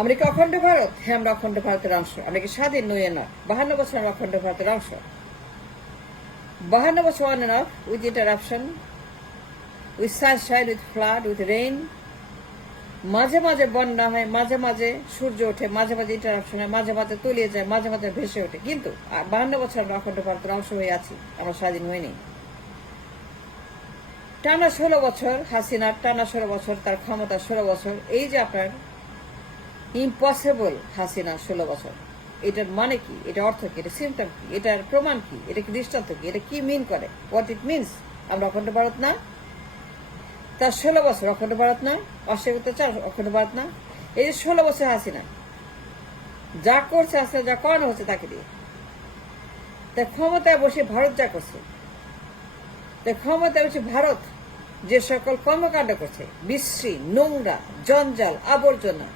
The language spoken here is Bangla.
আমরা কি অখণ্ড ভারত? হ্যাঁ, আমরা অখণ্ড ভারতের অংশ। আমরা কি স্বাধীন নই? না, 52 বছর আমরা অখণ্ড ভারতের অংশ। 52 বছর on end of, with interruption, with Sunshine, with flood, with rain. মাঝে মাঝে বন্যা হয়, মাঝে মাঝে সূর্য ওঠে, মাঝে মাঝে ইন্টারাপশন হয়, মাঝে মাঝে তলিয়ে যায়, মাঝে মাঝে ভেসে ওঠে। কিন্তু 52 বছর আমরা অখণ্ড ভারতের অংশ হয়ে আছি, আমরা স্বাধীন হইনি। টানা 16 বছর হাসিনার, টানা 16 বছর তার ক্ষমতা, 16 বছর। এই যে আপনার ইম্পসিবল হাসিনা 16 বছর, এটার মানে কি? এটা অর্থ কি? এটা সিমটম কি? এটার প্রমাণ কি? এটা কি দৃষ্টান্ত কি? এটা কি মিন করে? What it means? আমরা অখণ্ড ভারত না? তার 16 বছর অখণ্ড ভারত না? অস্বীকার করতে চাও অখণ্ড ভারত না? এই যে 16 বছর হাসিনা যা করছে, আসলে যা করানো হচ্ছে তাকে দিয়ে, তাই ক্ষমতায় বসে ভারত যা করছে, তাই ক্ষমতায় বসে ভারত যে সকল কর্মকাণ্ড করছে, বিশ্রী, নোংরা, জঞ্জাল, আবর্জনা,